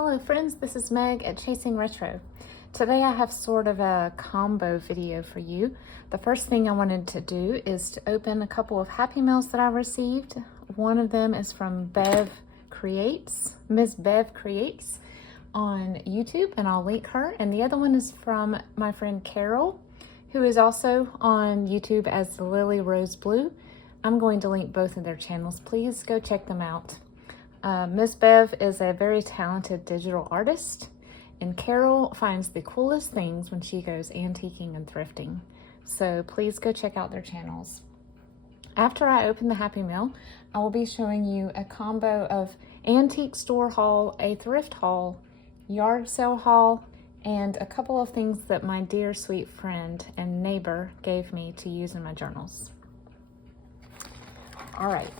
Hello friends, this is Meg at Chasing Retro. Today I have sort of a combo video for you. The first thing I wanted to do is to open a couple of Happy Meals that I received. One of them is from Bev Creates, Miss Bev Creates on YouTube, and I'll link her. And the other one is from my friend Carol, who is also on YouTube as Lily Rose Blue. I'm going to link both of their channels. Please go check them out. Miss Bev is a very talented digital artist, and Carol finds the coolest things when she goes antiquing and thrifting. So please go check out their channels. After I open the Happy Meal, I will be showing you a combo of antique store haul, a thrift haul, yard sale haul, and a couple of things that my dear sweet friend and neighbor gave me to use in my journals. All right.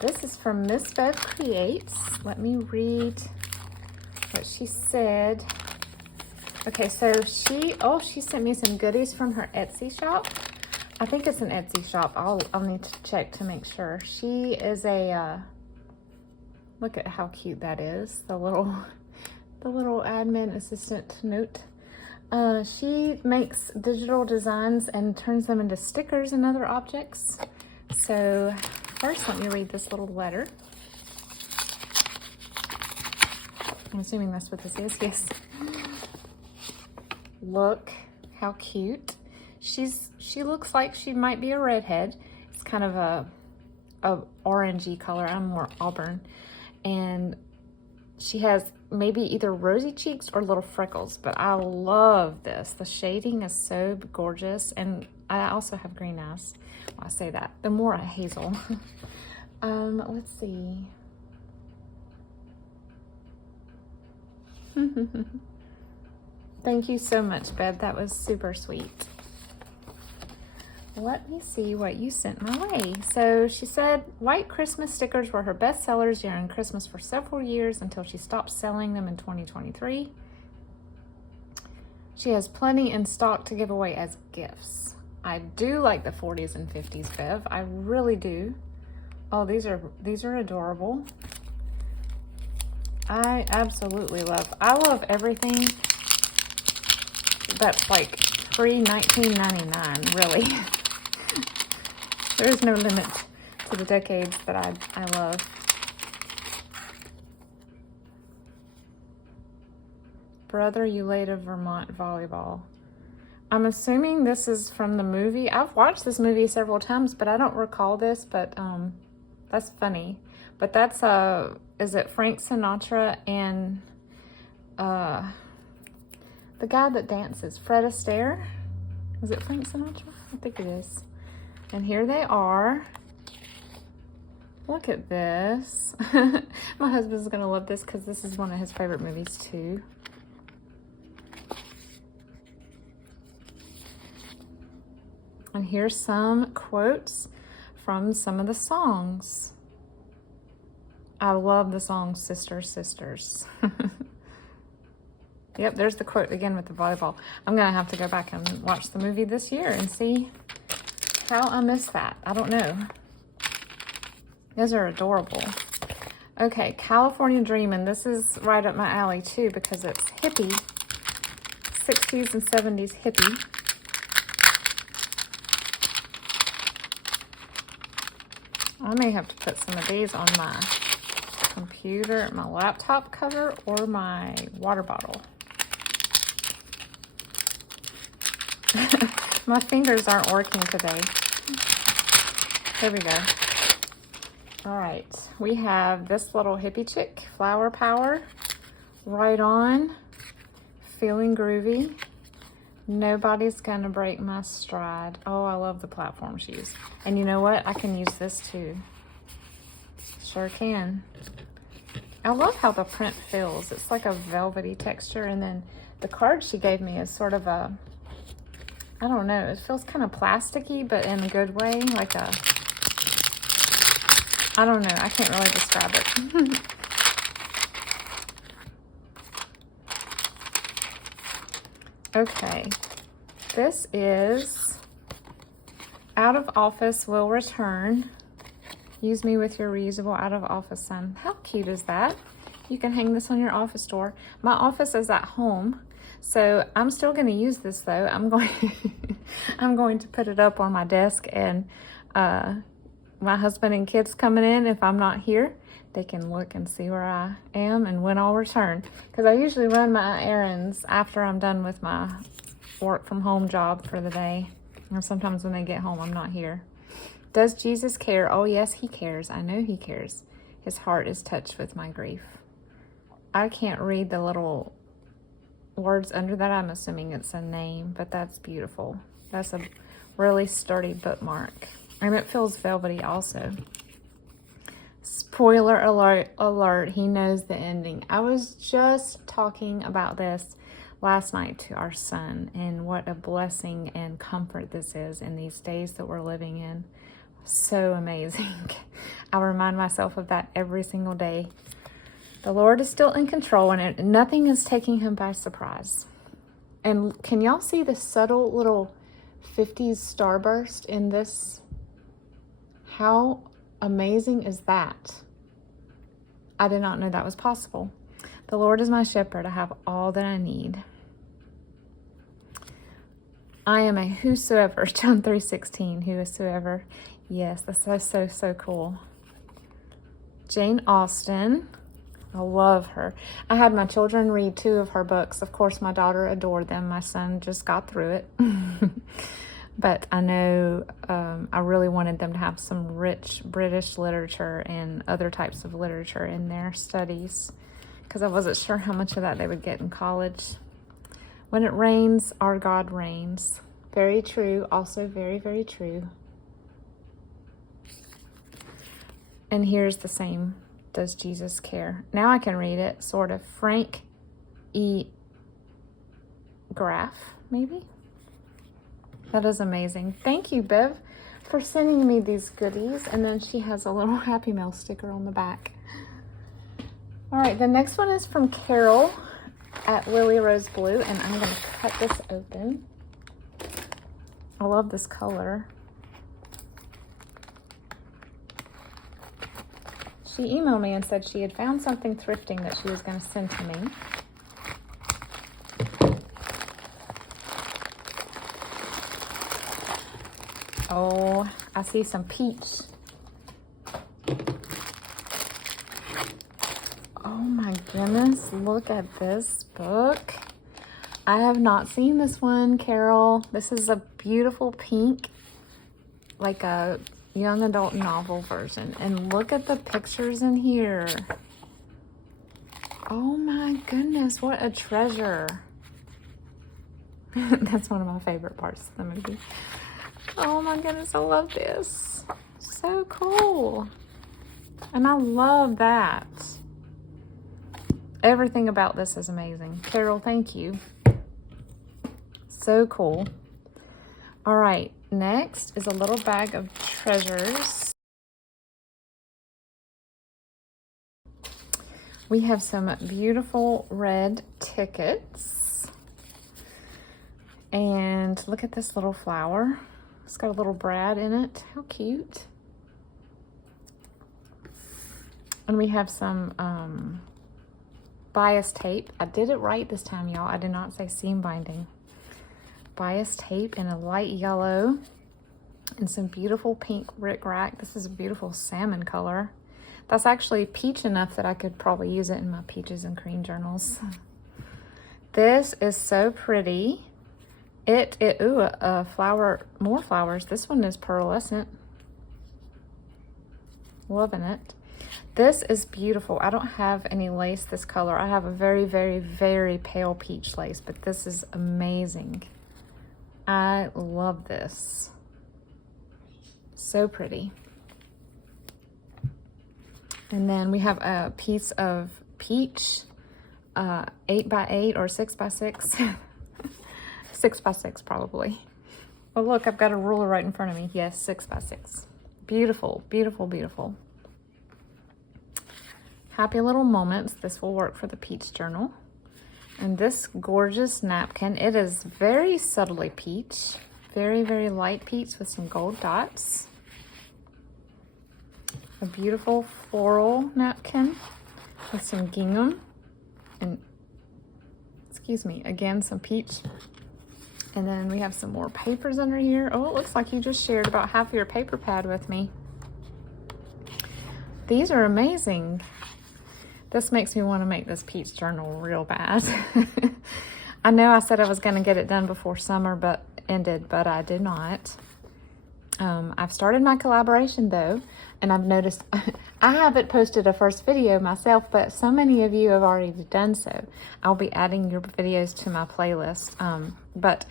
This is from Miss Bev Creates. Let me read what she said. Okay, so she sent me some goodies from her Etsy shop. I think it's an Etsy shop. I'll need to check to make sure. She is a, look at how cute that is. The little admin assistant note. She makes digital designs and turns them into stickers and other objects. So first, let me read this little letter. I'm assuming that's what this is. Yes. Look how cute. She looks like she might be a redhead. It's kind of a orangey color. I'm more auburn. And she has maybe either rosy cheeks or little freckles, but I love this. The shading is so gorgeous, and I also have green eyes. Well, I say that. The more hazel. Let's see. Thank you so much, Bev. That was super sweet. Let me see what you sent my way. So she said white Christmas stickers were her best sellers during Christmas for several years until she stopped selling them in 2023. She has plenty in stock to give away as gifts. I do like the 40s and 50s, Bev. I really do. Oh, these are adorable. I love everything that's like pre-1999, really. There is no limit to the decades that I love. Brother, you laid a Vermont volleyball. I'm assuming this is from the movie. I've watched this movie several times, but I don't recall this, but that's funny. But that's, is it Frank Sinatra and the guy that dances, Fred Astaire? Is it Frank Sinatra? I think it is. And here they are. Look at this. My husband's gonna love this because this is one of his favorite movies too. And here's some quotes from some of the songs. I love the song Sisters, Sisters. Yep, there's the quote again with the volleyball. I'm gonna have to go back and watch the movie this year and see how I missed that. I don't know. Those are adorable. Okay, California Dreamin'. This is right up my alley too because it's hippie. 60s and 70s hippie. I may have to put some of these on my computer, my laptop cover, or my water bottle. My fingers aren't working today. There we go. All right, we have this little hippie chick, Flower Power, Right On, Feeling Groovy, Nobody's Gonna Break My Stride. Oh, I love the platform shoes. And you know what? I can use this too. Sure can. I love how the print feels. It's like a velvety texture, and then the card she gave me is sort of a, I don't know, it feels kind of plasticky, but in a good way, like a, I don't know, I can't really describe it. Okay, this is Out of Office Will Return. Use me with your reusable out of office sign. How cute is that? You can hang this on your office door. My office is at home, so I'm still going to use this though. I'm going to put it up on my desk, and my husband and kids coming in, if I'm not here, they can look and see where I am and when I'll return. Because I usually run my errands after I'm done with my work from home job for the day. And sometimes when they get home, I'm not here. Does Jesus care? Oh yes, he cares. I know he cares. His heart is touched with my grief. I can't read the little words under that. I'm assuming it's a name, but that's beautiful. That's a really sturdy bookmark. And it feels velvety also. Spoiler alert, he knows the ending. I was just talking about this last night to our son, and what a blessing and comfort this is in these days that we're living in. So amazing. I remind myself of that every single day. The Lord is still in control, and nothing is taking him by surprise. And can y'all see the subtle little 50s starburst in this? How amazing is that? I did not know that was possible. The Lord is my shepherd. I have all that I need. I am a whosoever, John 3:16, whosoever. Yes, that's so cool. Jane Austen. I love her. I had my children read 2 of her books. Of course, my daughter adored them. My son just got through it. But I know I really wanted them to have some rich British literature and other types of literature in their studies, because I wasn't sure how much of that they would get in college. When it rains, our God reigns. Very true. Also very, very true. And here's the same. Does Jesus care? Now I can read it, sort of. Frank E. Graff, maybe? That is amazing. Thank you, Bev, for sending me these goodies. And then she has a little Happy Meal sticker on the back. All right, the next one is from Carol at Lily Rose Blue, and I'm going to cut this open. I love this color. She emailed me and said she had found something thrifting that she was going to send to me. Oh, I see some peach. Oh my goodness, look at this book. I have not seen this one, Carol. This is a beautiful pink, like a young adult novel version. And look at the pictures in here. Oh my goodness, what a treasure. That's one of my favorite parts of the movie. Oh my goodness, I love this. So cool. And I love that. Everything about this is amazing. Carol, thank you. So cool. All right, next is a little bag of treasures. We have some beautiful red tickets. And look at this little flower. It's got a little Brad in it. How cute. And we have some bias tape. I did it right this time, y'all. I did not say seam binding. Bias tape in a light yellow and some beautiful pink rickrack. This is a beautiful salmon color. That's actually peach enough that I could probably use it in my peaches and cream journals. This is so pretty. Flower, more flowers. This one is pearlescent. Loving it. This is beautiful. I don't have any lace this color. I have a very, very, very pale peach lace, but this is amazing. I love this. So pretty. And then we have a piece of peach, 8x8 or 6x6. 6x6 probably. Oh look, I've got a ruler right in front of me. Yes, 6x6. Beautiful, beautiful, beautiful. Happy little moments. This will work for the peach journal. And this gorgeous napkin, it is very subtly peach. Very, very light peach with some gold dots. A beautiful floral napkin with some gingham and, excuse me, again, some peach. And then we have some more papers under here. Oh, it looks like you just shared about half of your paper pad with me. These are amazing. This makes me want to make this peach journal real bad. I know I said I was going to get it done before summer but I did not. I've started my collaboration though, and I've noticed I haven't posted a first video myself, but so many of you have already done so. I'll be adding your videos to my playlist, but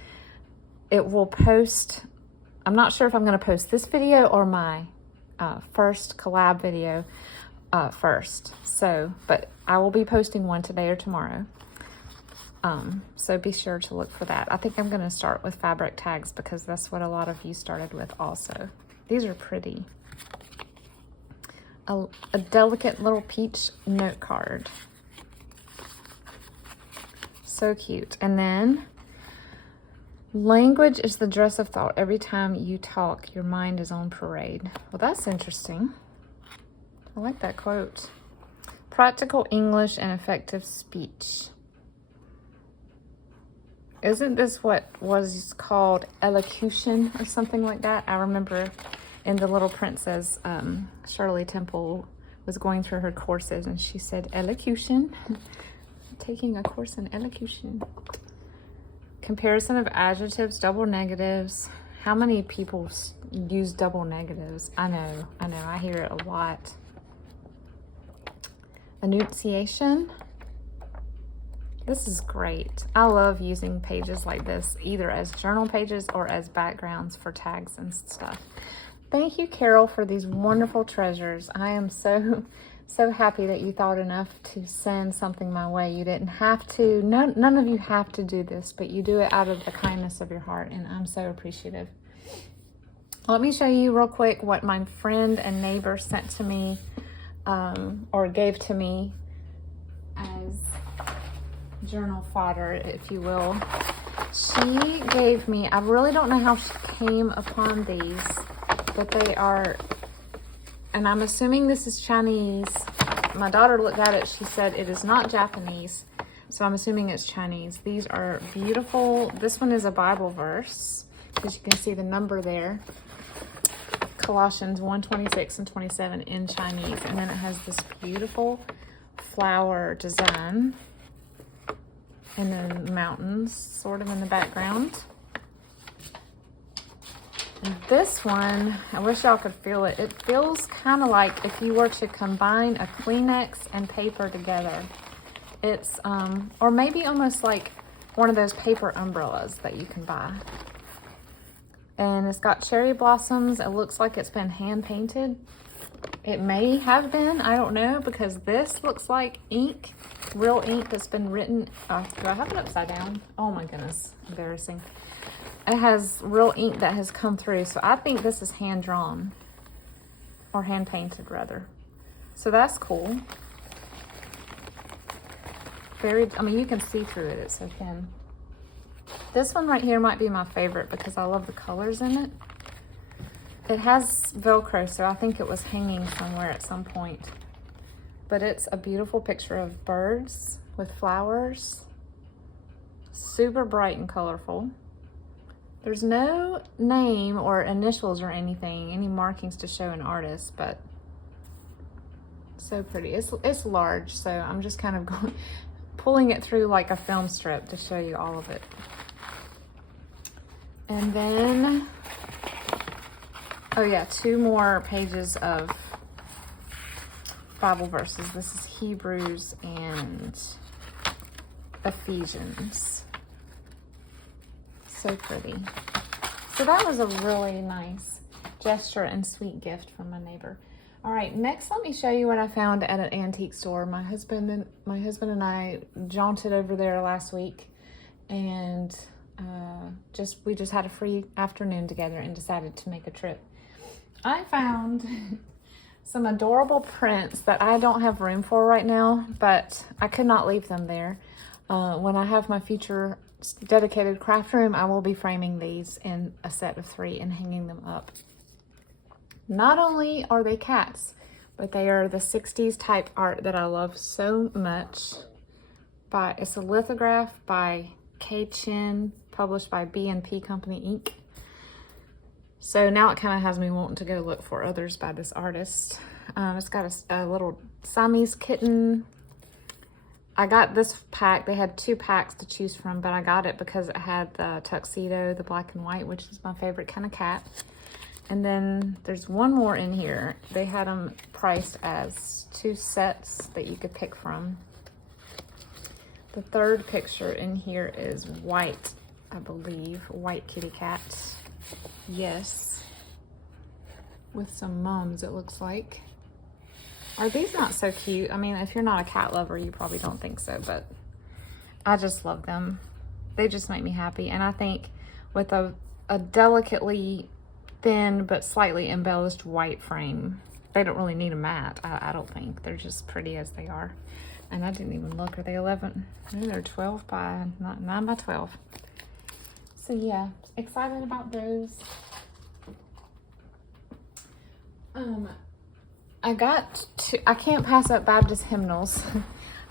it will post. I'm not sure if I'm going to post this video or my first collab video first. So, but I will be posting one today or tomorrow. So be sure to look for that. I think I'm going to start with fabric tags because that's what a lot of you started with also. These are pretty. A delicate little peach note card. So cute. And then, language is the dress of thought. Every time you talk, your mind is on parade. Well, that's interesting. I like that quote. Practical English and effective speech. Isn't this what was called elocution or something like that? I remember in The Little Princess, Shirley Temple was going through her courses and she said elocution. Taking a course in elocution. Comparison of adjectives, double negatives. How many people use double negatives? I know, I hear it a lot. Enunciation. This is great. I love using pages like this, either as journal pages or as backgrounds for tags and stuff. Thank you, Carol, for these wonderful treasures. I am so happy that you thought enough to send something my way. You didn't have to. None of you have to do this, but you do it out of the kindness of your heart, and I'm so appreciative. Let me show you real quick what my friend and neighbor sent to me, or gave to me as journal fodder, if you will. She gave me, I really don't know how she came upon these, but they are, and I'm assuming this is Chinese. My daughter looked at it, she said it is not Japanese, so I'm assuming it's Chinese. These are beautiful. This one is a Bible verse, because you can see the number there. Colossians 1:26 and 27 in Chinese, and then it has this beautiful flower design and then mountains sort of in the background. And this one, I wish y'all could feel it. It feels kind of like if you were to combine a Kleenex and paper together. It's, or maybe almost like one of those paper umbrellas that you can buy. And it's got cherry blossoms. It looks like it's been hand painted. It may have been, I don't know, because this looks like ink, real ink that's been written. Do I have it upside down? Oh my goodness, embarrassing. It has real ink that has come through, so I think this is hand drawn, or hand painted rather. So that's cool. I mean, you can see through it, it's so thin. This one right here might be my favorite because I love the colors in it. It has Velcro, so I think it was hanging somewhere at some point. But it's a beautiful picture of birds with flowers. Super bright and colorful. There's no name or initials or anything, any markings to show an artist, but so pretty. It's large, so I'm just kind of pulling it through like a film strip to show you all of it. And then, oh yeah, 2 more pages of Bible verses. This is Hebrews and Ephesians. So pretty. So that was a really nice gesture and sweet gift from my neighbor. All right, next let me show you what I found at an antique store. My husband and I jaunted over there last week, and we just had a free afternoon together and decided to make a trip. I found some adorable prints that I don't have room for right now, but I could not leave them there. When I have my future dedicated craft room, I will be framing these in a set of 3 and hanging them up. Not only are they cats, but they are the 60s type art that I love so much. It's a lithograph by K. Chin, published by B&P Company Inc. So now it kind of has me wanting to go look for others by this artist. It's got a little Siamese kitten. I got this pack. They had 2 packs to choose from, but I got it because it had the tuxedo, the black and white, which is my favorite kind of cat. And then there's one more in here. They had them priced as 2 sets that you could pick from. The third picture in here is white, I believe. White kitty cat. Yes. With some mums, it looks like. Are these not so cute? I mean, if you're not a cat lover, you probably don't think so, but I just love them. They just make me happy. And I think with a delicately thin but slightly embellished white frame, they don't really need a mat. I don't think. They're just pretty as they are. And I didn't even look. Are they 11? No, they're 12 by 9 by 12. So yeah, excited about those. I can't pass up Baptist hymnals.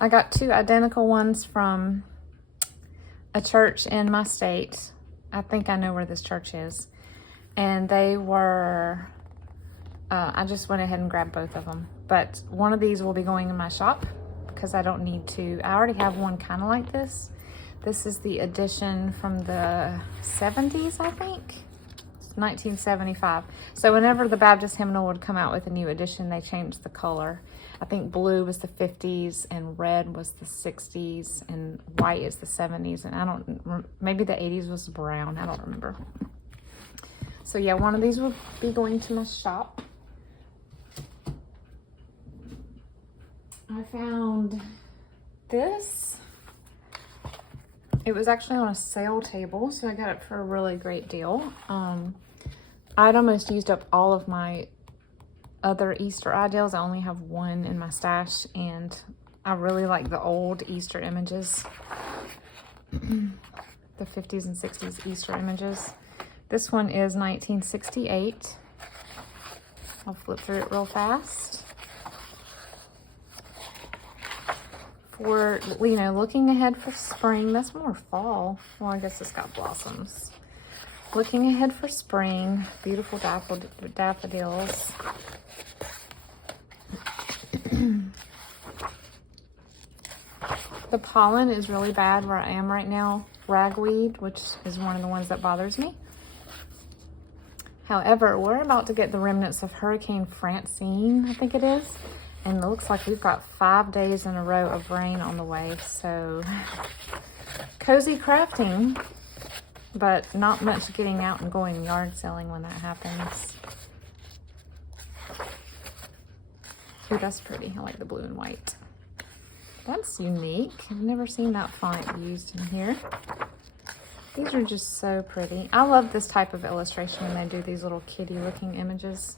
I got 2 identical ones from a church in my state. I think I know where this church is. And they were, I just went ahead and grabbed both of them. But one of these will be going in my shop because I don't need to. I already have one kind of like this. This is the edition from the 70s, I think. 1975. So whenever the Baptist hymnal would come out with a new edition, they changed the color. I think blue was the 50s and red was the 60s and white is the 70s. And maybe the 80s was brown. I don't remember. So yeah, one of these will be going to my shop. I found this. It was actually on a sale table, so I got it for a really great deal. I'd almost used up all of my other Easter ideals. I only have one in my stash, and I really like the old Easter images. The 50s and 60s Easter images. This one is 1968. I'll flip through it real fast. For, you know, looking ahead for spring. That's more fall. Well, I guess it's got blossoms. Looking ahead for spring. Beautiful daffodils. The pollen is really bad where I am right now. Ragweed, which is one of the ones that bothers me. However, we're about to get the remnants of Hurricane Francine, I think it is. And it looks like we've got 5 days in a row of rain on the way. So, cozy crafting, but not much getting out and going yard selling when that happens. Ooh, that's pretty. I like the blue and white. That's unique. I've never seen that font used in here. These are just so pretty. I love this type of illustration when they do these little kitty looking images.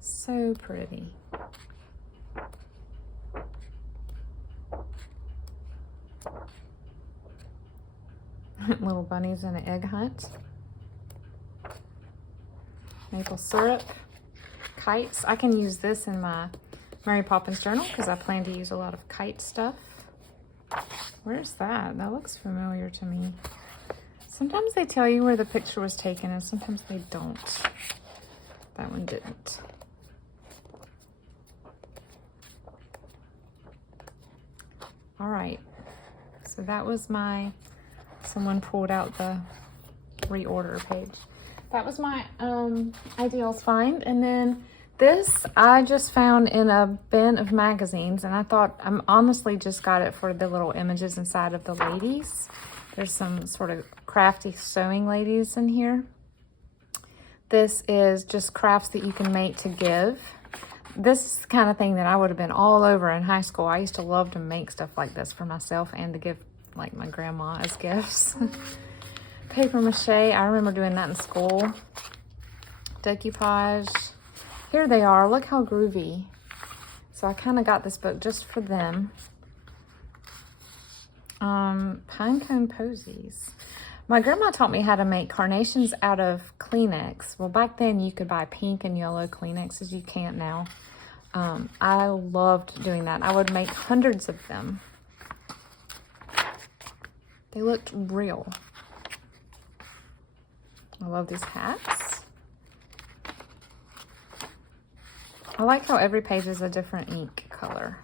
So pretty. Little bunnies in an egg hunt. Maple syrup. Kites. I can use this in my Mary Poppins journal because I plan to use a lot of kite stuff. Where's that? That looks familiar to me. Sometimes they tell you where the picture was taken and sometimes they don't. That one didn't. All right, so that was someone pulled out the reorder page. That was my ideals find. And then this I just found in a bin of magazines, and I thought, I'm honestly just got it for the little images inside of the ladies. There's some sort of crafty sewing ladies in here. This is just crafts that you can make to give. This is the kind of thing that I would have been all over in high school. I used to love to make stuff like this for myself and to give like my grandma as gifts. Paper mache, I remember doing that in school. Decoupage. Here they are, look how groovy. So I kind of got this book just for them. Pinecone posies. My grandma taught me how to make carnations out of Kleenex. Well, back then you could buy pink and yellow Kleenexes. You can't now. I loved doing that. I would make hundreds of them. They looked real. I love these hats. I like how every page is a different ink color.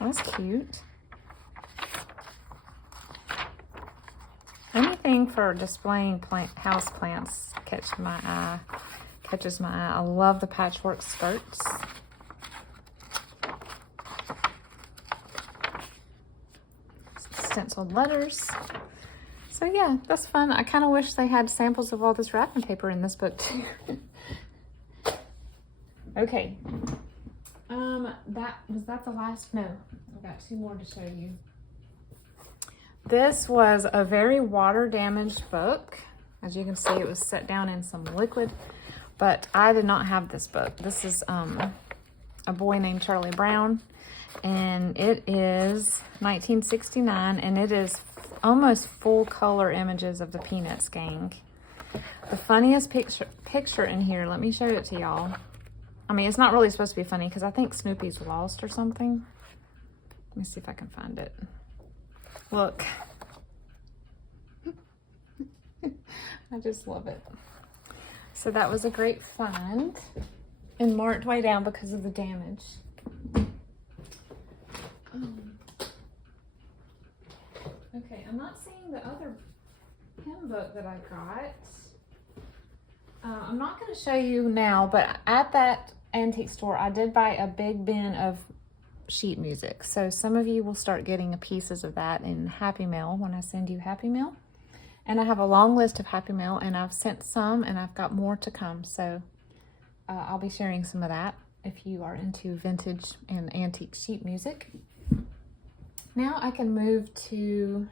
That's cute. Anything for displaying house plants catches my eye. I love the patchwork skirts. Stenciled letters. So yeah, that's fun. I kind of wish they had samples of all this wrapping paper in this book too. Okay. Was that the last? No, I've got two more to show you. This was a very water damaged book. As you can see, it was set down in some liquid, but I did not have this book. This is a boy named Charlie Brown, and it is 1969, and it is almost full color images of the Peanuts gang. The funniest picture in here, let me show it to y'all. I mean, it's not really supposed to be funny because I think Snoopy's lost or something. Let me see if I can find it. Look. I just love it. So that was a great find and marked way down because of the damage. Okay, I'm not seeing the other hymn book that I got. I'm not going to show you now, but at that antique store, I did buy a big bin of sheet music. So some of you will start getting pieces of that in Happy Mail when I send you Happy Mail. And I have a long list of Happy Mail, and I've sent some, and I've got more to come. So I'll be sharing some of that if you are into vintage and antique sheet music. Now I can move to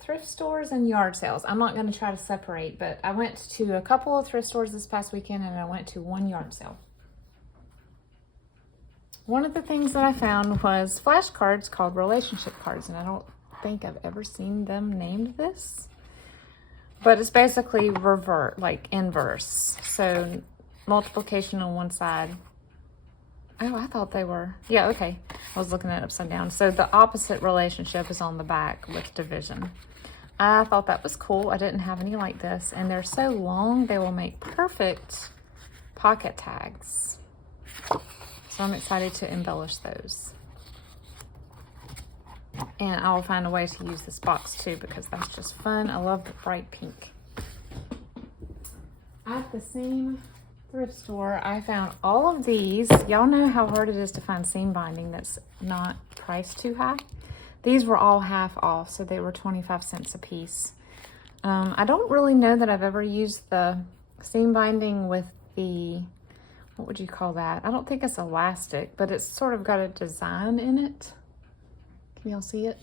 thrift stores and yard sales. I'm not going to try to separate, but I went to a couple of thrift stores this past weekend, and I went to one yard sale. One of the things that I found was flashcards called relationship cards, and I don't think I've ever seen them named this, but it's basically inverse. So multiplication on one side. Oh, I thought they were, yeah, okay. I was looking at it upside down. So the opposite relationship is on the back with division. I thought that was cool. I didn't have any like this, and they're so long, they will make perfect pocket tags. So I'm excited to embellish those. And I will find a way to use this box too, because that's just fun. I love the bright pink. At the same thrift store, I found all of these. Y'all know how hard it is to find seam binding that's not priced too high. These were all half off, so they were 25 cents a piece. I don't really know that I've ever used the seam binding with the, what would you call that? I don't think it's elastic, but it's sort of got a design in it. Can y'all see it?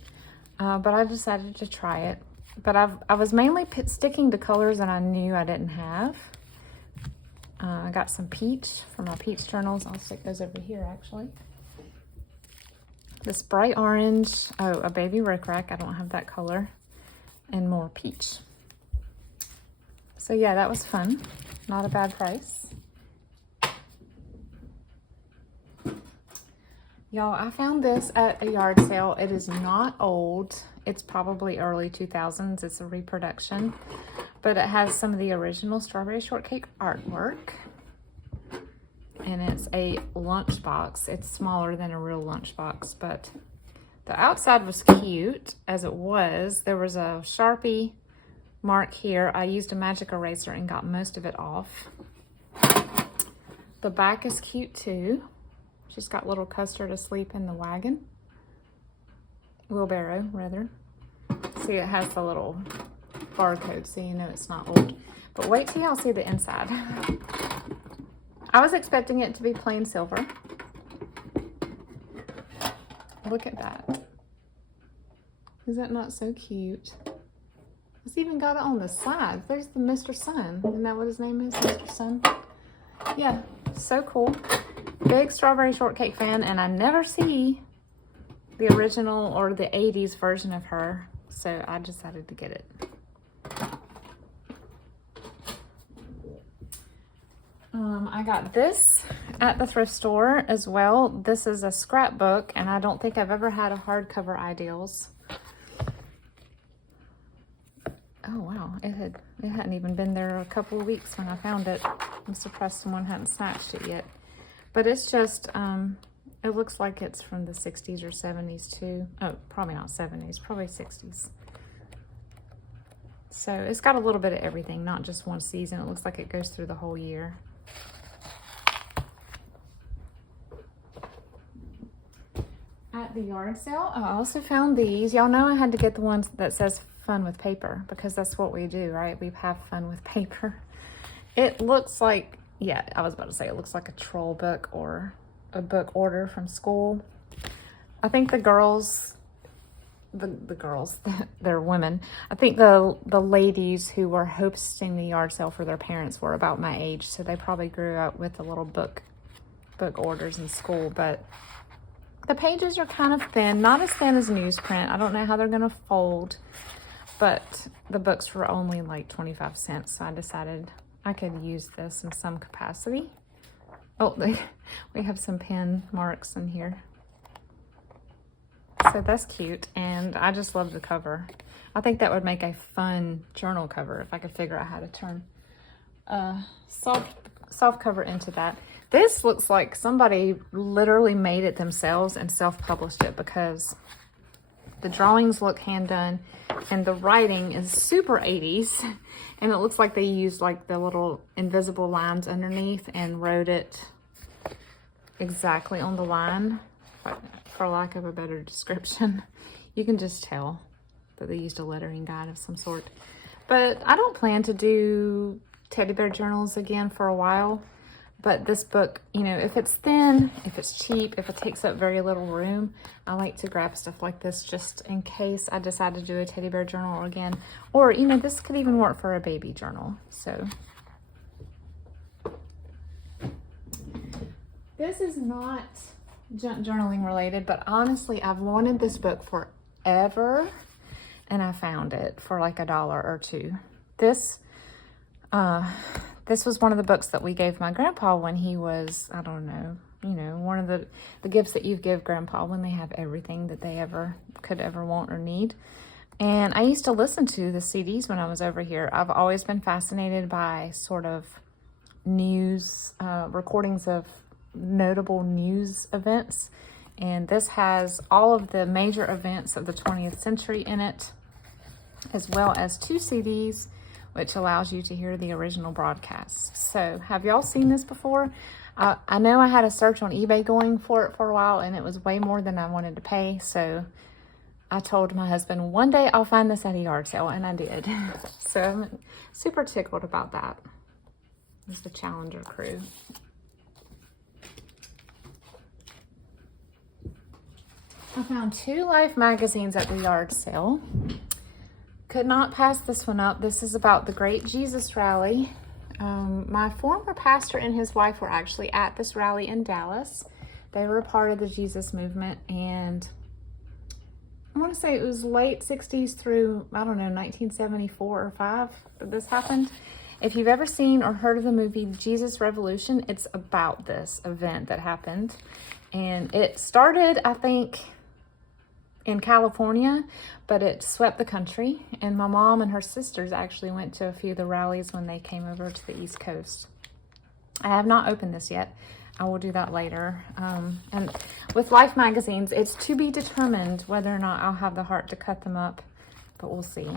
But I decided to try it. But I was mainly sticking to colors that I knew I didn't have. I got some peach for my peach journals. I'll stick those over here actually. This bright orange, oh, a baby rickrack. I don't have that color. And more peach. So yeah, that was fun. Not a bad price. Y'all, I found this at a yard sale. It is not old. It's probably early 2000s. It's a reproduction, but it has some of the original Strawberry Shortcake artwork. And it's a lunchbox. It's smaller than a real lunchbox, but the outside was cute as it was. There was a Sharpie mark here. I used a magic eraser and got most of it off. The back is cute too. She's got little Custard asleep in the wagon. Wheelbarrow, rather. See, it has the little barcode, so you know it's not old. But wait till y'all see the inside. I was expecting it to be plain silver. Look at that. Is that not so cute? It's even got it on the side. There's the Mr. Sun. Isn't that what his name is, Mr. Sun? Yeah, So cool. Big strawberry shortcake fan, and I never see the original or the 80s version of her, so I decided to get it. I got this at the thrift store as well. This is a scrapbook, and I don't think I've ever had a hardcover Ideals. Oh wow, it hadn't even been there a couple of weeks when I found it. I'm surprised someone hadn't snatched it yet. But it's just, it looks like it's from the 60s or 70s too. Oh, probably not 70s, probably 60s. So it's got a little bit of everything, not just one season. It looks like it goes through the whole year. At the yard sale, I also found these. Y'all know I had to get the ones that says fun with paper, because that's what we do, right? We have fun with paper. It looks like, yeah, I was about to say it looks like a troll book or a book order from school. I think the girls, they're women. I think the ladies who were hosting the yard sale for their parents were about my age, so they probably grew up with the little book orders in school. But the pages are kind of thin, not as thin as newsprint. I don't know how they're gonna fold, but the books were only like 25 cents, so I decided I could use this in some capacity. Oh, we have some pen marks in here. So that's cute, and I just love the cover. I think that would make a fun journal cover if I could figure out how to turn soft cover into that. This looks like somebody literally made it themselves and self-published it, because the drawings look hand done and the writing is super 80s, and it looks like they used like the little invisible lines underneath and wrote it exactly on the line, for lack of a better description. You can just tell that they used a lettering guide of some sort. But I don't plan to do teddy bear journals again for a while. But this book, you know, if it's thin, if it's cheap, if it takes up very little room, I like to grab stuff like this just in case I decide to do a teddy bear journal again. Or, you know, this could even work for a baby journal. So this is not junk journaling related, but honestly, I've wanted this book forever, and I found it for like $1 or $2. This was one of the books that we gave my grandpa when he was, I don't know, you know, one of the gifts that you give grandpa when they have everything that they could ever want or need. And I used to listen to the CDs when I was over here. I've always been fascinated by sort of news, recordings of notable news events. And this has all of the major events of the 20th century in it, as well as 2 CDs, which allows you to hear the original broadcasts. So have y'all seen this before? I know I had a search on eBay going for it for a while, and it was way more than I wanted to pay. So I told my husband, one day I'll find this at a yard sale, and I did. So I'm super tickled about that. It's the Challenger crew. I found 2 Life magazines at the yard sale. Could not pass this one up. This is about the Great Jesus Rally. My former pastor and his wife were actually at this rally in Dallas. They were a part of the Jesus movement, and I want to say it was late 60s through, I don't know, 1974 or 5 that this happened. If you've ever seen or heard of the movie Jesus Revolution, it's about this event that happened. And it started, I think, in California, but it swept the country, and my mom and her sisters actually went to a few of the rallies when they came over to the East Coast. I have not opened this yet. I will do that later. And with Life magazines, it's to be determined whether or not I'll have the heart to cut them up, but we'll see.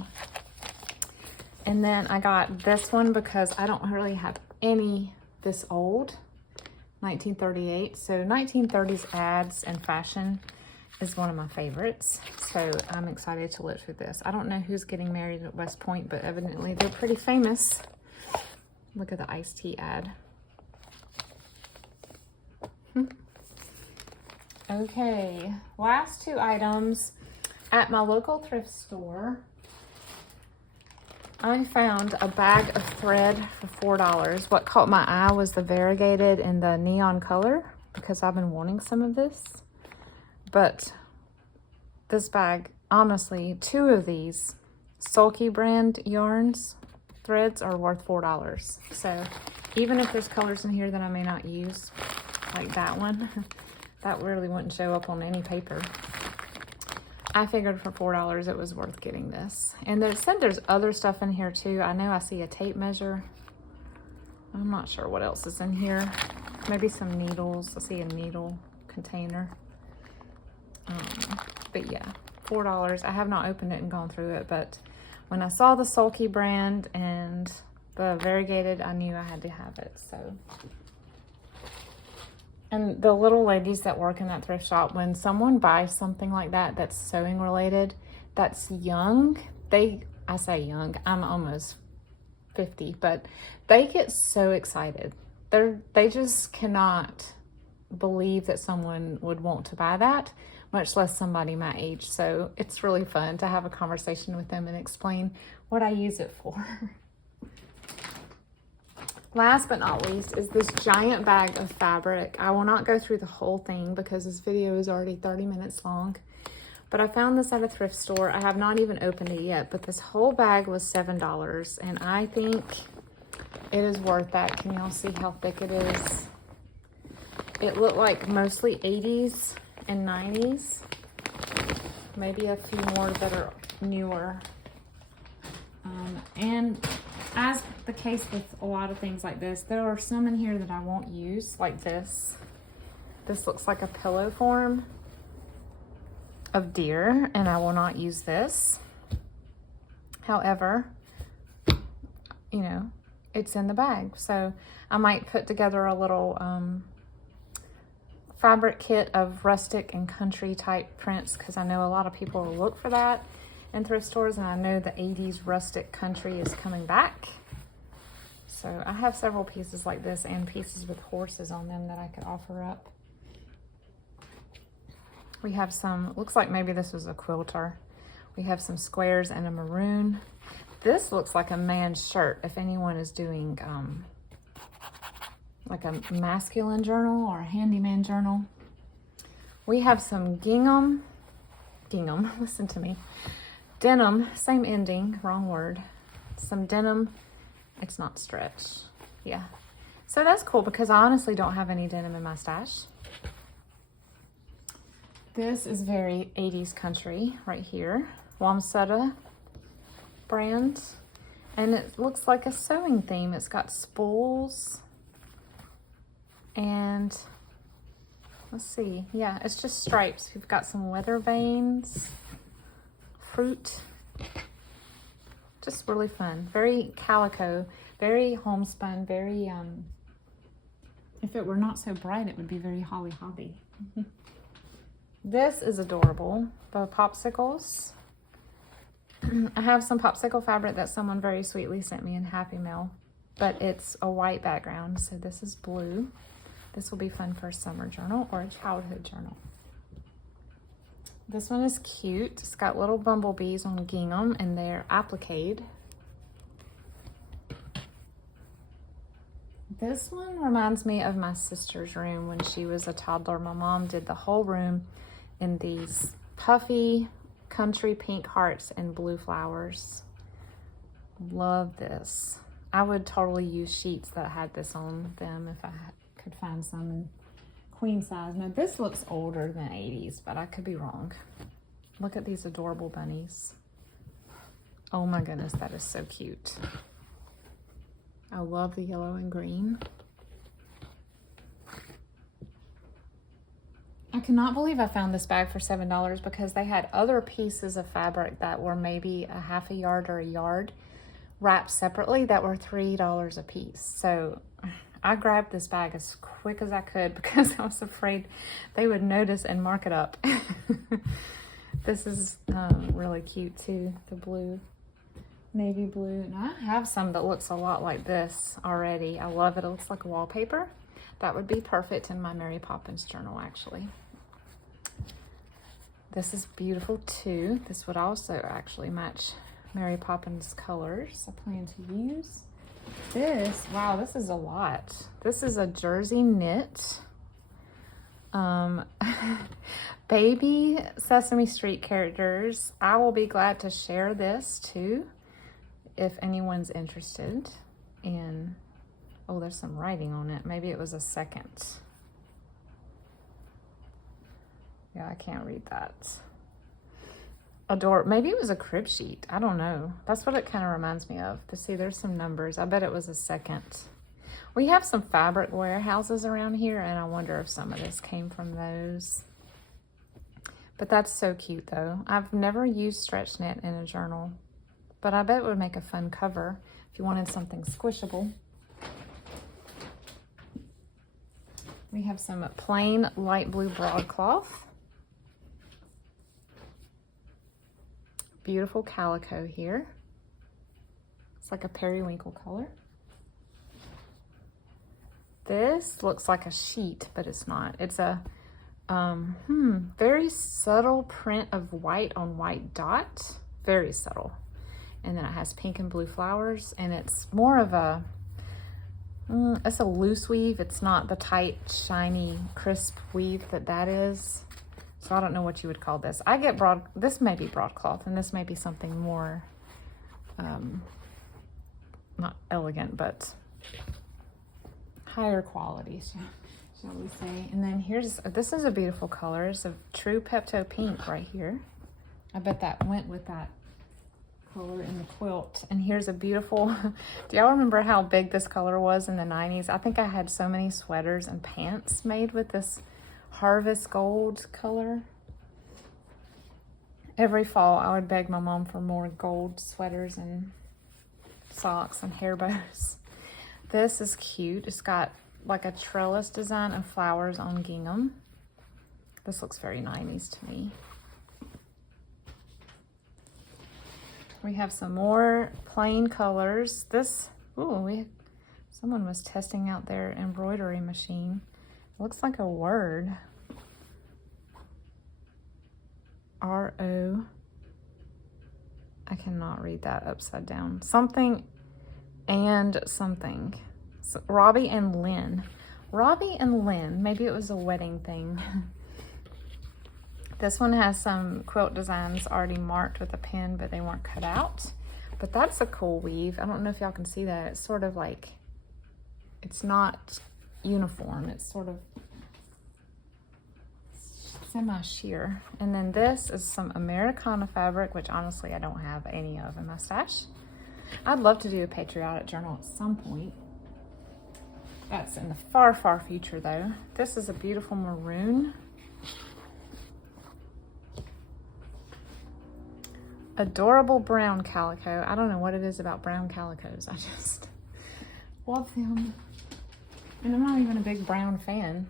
And then I got this one because I don't really have any this old, 1938. So 1930s ads and fashion is one of my favorites, so I'm excited to look through this. I don't know who's getting married at West Point, but evidently they're pretty famous. Look at the iced tea ad. Okay, last 2 items at my local thrift store. I found a bag of thread for $4. What caught my eye was the variegated and the neon color because I've been wanting some of this. But this bag, honestly, 2 of these Sulky brand yarns, threads are worth $4. So even if there's colors in here that I may not use, like that one, that really wouldn't show up on any paper. I figured for $4 it was worth getting this. And they said there's other stuff in here too. I know I see a tape measure. I'm not sure what else is in here. Maybe some needles. I see a needle container. But yeah, $4. I have not opened it and gone through it, but when I saw the Sulky brand and the variegated, I knew I had to have it, so. And the little ladies that work in that thrift shop, when someone buys something like that that's sewing related, that's young, I say young, I'm almost 50, but they get so excited. They just cannot believe that someone would want to buy that, much less somebody my age. So it's really fun to have a conversation with them and explain what I use it for. Last but not least is this giant bag of fabric. I will not go through the whole thing because this video is already 30 minutes long. But I found this at a thrift store. I have not even opened it yet, but this whole bag was $7. And I think it is worth that. Can y'all see how thick it is? It looked like mostly 80s and 90s. Maybe a few more that are newer. And as the case with a lot of things like this, there are some in here that I won't use, like this. This looks like a pillow form of deer, and I will not use this. However, you know, it's in the bag. So I might put together a little fabric kit of rustic and country type prints, because I know a lot of people will look for that in thrift stores, and I know the 80s rustic country is coming back. So I have several pieces like this and pieces with horses on them that I could offer up. We have some, looks like maybe this was a quilter. We have some squares and a maroon. This looks like a man's shirt if anyone is doing like a masculine journal or a handyman journal. We have some gingham, listen to me. Denim, same ending, wrong word. Some denim, it's not stretch. Yeah. So that's cool because I honestly don't have any denim in my stash. This is very 80s country right here. Wamsutta brand. And it looks like a sewing theme. It's got spools. And let's see. Yeah, it's just stripes. We've got some weather vanes. Fruit. Just really fun. Very calico. Very homespun. Very, if it were not so bright, it would be very Holly Hobby. This is adorable. The popsicles. I have some popsicle fabric that someone very sweetly sent me in Happy Mail, but it's a white background, so this is blue. This will be fun for a summer journal or a childhood journal. This one is cute. It's got little bumblebees on gingham and they're appliqued. This one reminds me of my sister's room when she was a toddler. My mom did the whole room in these puffy country pink hearts and blue flowers. Love this. I would totally use sheets that had this on them if I could find some in queen size. Now this looks older than 80s, but I could be wrong. Look at these adorable bunnies. Oh my goodness, that is so cute. I love the yellow and green. I cannot believe I found this bag for $7 because they had other pieces of fabric that were maybe a half a yard or a yard wrapped separately that were $3 a piece. So I grabbed this bag as quick as I could because I was afraid they would notice and mark it up. This is really cute too, the blue, navy blue. And I have some that looks a lot like this already. I love it. It looks like wallpaper. That would be perfect in my Mary Poppins journal, actually. This is beautiful too. This would also actually match Mary Poppins colors I plan to use. This, wow, this is a lot. This is a jersey knit. Baby Sesame Street characters. I will be glad to share this too if anyone's interested in, oh, there's some writing on it. Maybe it was a second. Yeah, I can't read that. Maybe it was a crib sheet. I don't know. That's what it kind of reminds me of. But see, there's some numbers. I bet it was a second. We have some fabric warehouses around here, and I wonder if some of this came from those. But that's so cute, though. I've never used stretch knit in a journal, but I bet it would make a fun cover if you wanted something squishable. We have some plain light blue broadcloth. Beautiful calico here. It's like a periwinkle color. This looks like a sheet, but it's not. It's a very subtle print of white on white dot. Very subtle. And then it has pink and blue flowers, and it's more of a, it's a loose weave. It's not the tight, shiny, crisp weave that is. So I don't know what you would call this. I get this may be broadcloth, and this may be something more, not elegant, but higher quality, shall we say. And then this is a beautiful color. It's a true Pepto pink right here. I bet that went with that color in the quilt. And here's a beautiful, do y'all remember how big this color was in the 90s? I think I had so many sweaters and pants made with this harvest gold color. Every fall I would beg my mom for more gold sweaters and socks and hair bows. This is cute. It's got like a trellis design and flowers on gingham. This looks very 90s to me. We have some more plain colors. Someone was testing out their embroidery machine. It looks like a word. R-O. I cannot read that upside down. Something and something. So, Robbie and Lynn. Robbie and Lynn. Maybe it was a wedding thing. This one has some quilt designs already marked with a pen, but they weren't cut out. But that's a cool weave. I don't know if y'all can see that. It's sort of like, it's not uniform. It's sort of semi-sheer. And then this is some Americana fabric, which honestly I don't have any of in my stash. I'd love to do a patriotic journal at some point. That's in the far, far future though. This is a beautiful maroon. Adorable brown calico. I don't know what it is about brown calicos. I just love them. And I'm not even a big brown fan.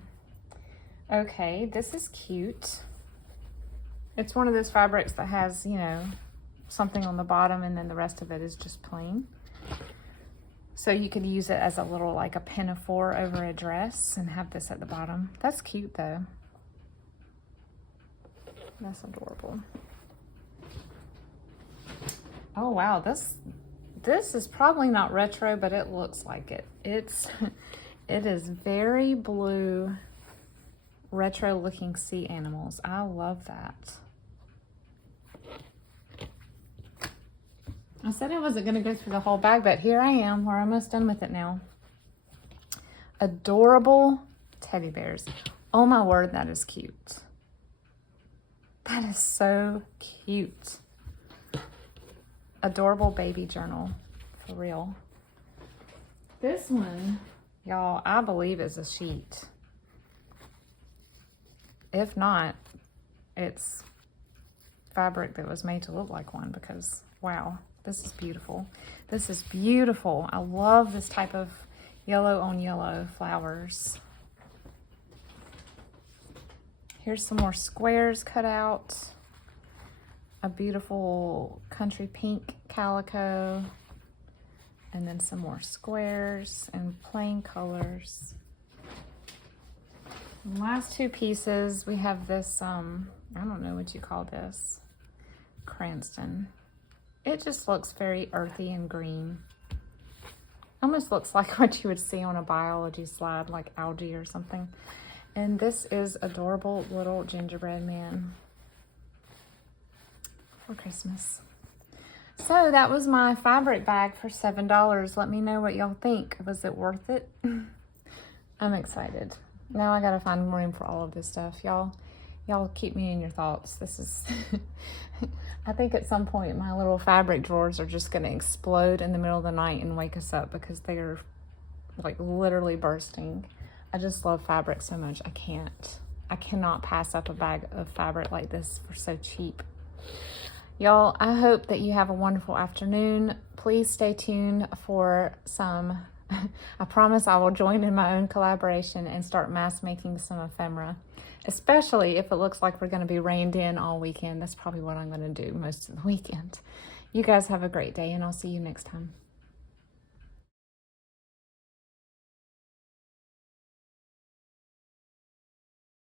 Okay, this is cute. It's one of those fabrics that has, you know, something on the bottom and then the rest of it is just plain. So you could use it as a little, like a pinafore over a dress and have this at the bottom. That's cute though. That's adorable. Oh wow, this is probably not retro, but it looks like it. It is very blue, retro looking sea animals. I love that. I said I wasn't gonna go through the whole bag, but here I am. We're almost done with it now. Adorable teddy bears. Oh my word, that is cute. That is so cute. Adorable baby journal, for real. This one, y'all, I believe is a sheet. If not, it's fabric that was made to look like one because, wow, this is beautiful. This is beautiful. I love this type of yellow on yellow flowers. Here's some more squares cut out. A beautiful country pink calico, and then some more squares and plain colors. The last two pieces, we have this, I don't know what you call this, Cranston. It just looks very earthy and green. Almost looks like what you would see on a biology slide, like algae or something. And this is adorable little gingerbread man for Christmas. So that was my fabric bag for $7. Let me know what y'all think. Was it worth it? I'm excited. Now I gotta find room for all of this stuff. Y'all keep me in your thoughts. This is, I think at some point my little fabric drawers are just gonna explode in the middle of the night and wake us up because they are like literally bursting. I just love fabric so much. I cannot pass up a bag of fabric like this for so cheap. Y'all, I hope that you have a wonderful afternoon. Please stay tuned for some, I promise I will join in my own collaboration and start mass making some ephemera, especially if it looks like we're gonna be rained in all weekend. That's probably what I'm gonna do most of the weekend. You guys have a great day and I'll see you next time.